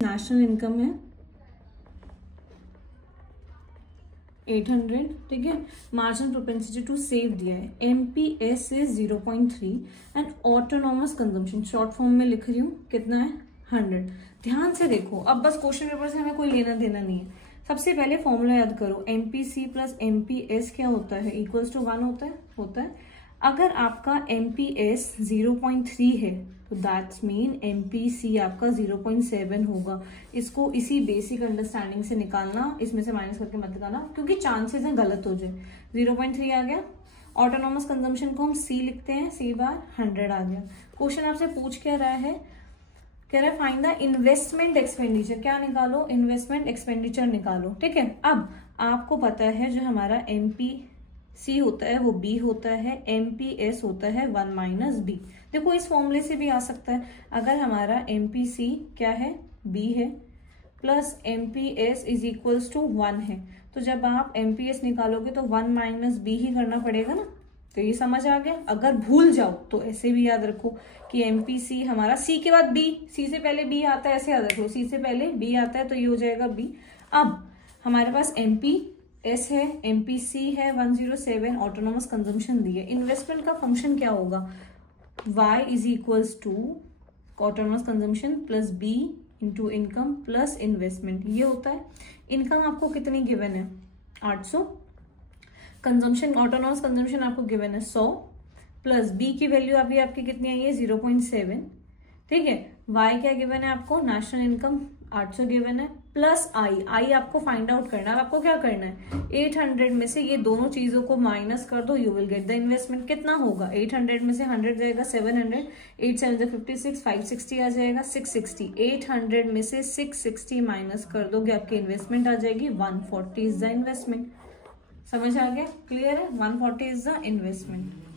National income है 800, ठीक है। मार्जिन प्रोपेंसिटी टू सेव दिया है, MPS is 0.3 and autonomous consumption short form में लिख रही हूँ कितना है 100। ध्यान से देखो, अब बस क्वेश्चन पेपर से हमें कोई लेना देना नहीं है। सबसे पहले फॉर्मूला याद करो, एमपीसी प्लस एमपीएस क्या होता है, इक्वल्स टू 1 होता है। अगर आपका एमपीएस 0.3 है तो दैट्स मीन एमपीसी आपका 0.7 होगा। इसको इसी बेसिक अंडरस्टैंडिंग से निकालना, इसमें से माइनस करके मत निकालना क्योंकि चांसेस हैं गलत हो जाए। 0.3 आ गया। ऑटोनॉमस कंजम्पशन को हम सी लिखते हैं, सी बार 100 आ गया। क्वेश्चन आपसे पूछ क्या रहा है, कह रहा है फाइंड द इन्वेस्टमेंट एक्सपेंडिचर। क्या निकालो, इन्वेस्टमेंट एक्सपेंडिचर निकालो, ठीक है। अब आपको पता है जो हमारा एमपीसी होता है वो बी होता है, एमपीएस होता है 1 माइनस बी। देखो इस फॉर्मूले से भी आ सकता है, अगर हमारा एमपीसी क्या है बी है plus MPS is equals to 1 है, तो जब आप एमपीएस निकालोगे तो 1 माइनस बी ही करना पड़ेगा ना। तो ये समझ आ गया। अगर भूल जाओ तो ऐसे भी याद रखो कि एमपीसी हमारा सी के बाद बी, सी से पहले बी आता है, ऐसे याद रखो, सी से पहले बी आता है तो ये हो जाएगा बी। अब हमारे पास एमपीएस है, एमपीसी है 107, ऑटोनॉमस कंजम्पशन दी है। इन्वेस्टमेंट का फंक्शन क्या होगा, y is equals to autonomous consumption plus b into income plus investment, ये होता है। इनकम आपको कितनी गिवन है 800, कंजम्पशन ऑटोनॉमस कंजम्पशन आपको गिवन है 100 प्लस बी की वैल्यू अभी आपकी कितनी आई है 0.7, ठीक है। वाई क्या गिवन है आपको, नेशनल इनकम 800 गिवन है प्लस आई आपको फाइंड आउट करना है। आपको क्या करना है, 800 में से ये दोनों चीजों को माइनस कर दो, you will get the investment. कितना होगा, 800 में से 100 जाएगा 700, 8 7 56, 560 आ जाएगा 660। 800 में से 660 माइनस कर दोगे, आपकी इन्वेस्टमेंट आ जाएगी 140 इज द इन्वेस्टमेंट। समझ आ गया, क्लियर है, 140 इज द इन्वेस्टमेंट।